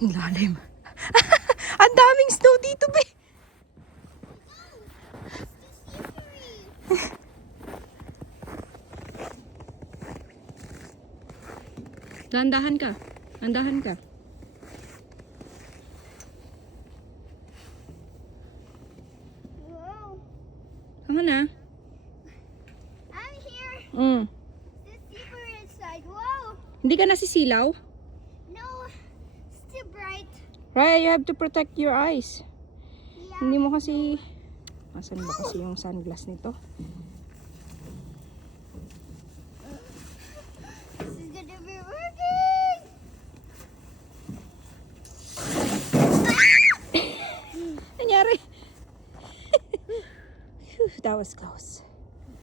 Ang lalim. Ang daming snow dito, be. Dahan-dahan ka. Dahan-dahan ka. Whoa. Tama na. I'm here. It's deeper inside. Whoa. Hindi ka nasisilaw? No. Still bright. Raya, you have to protect your eyes. Yeah. Hindi mo kasi... Asan ba kasi yung sunglass nito? This is gonna be working. Nangyari? Phew, that was close.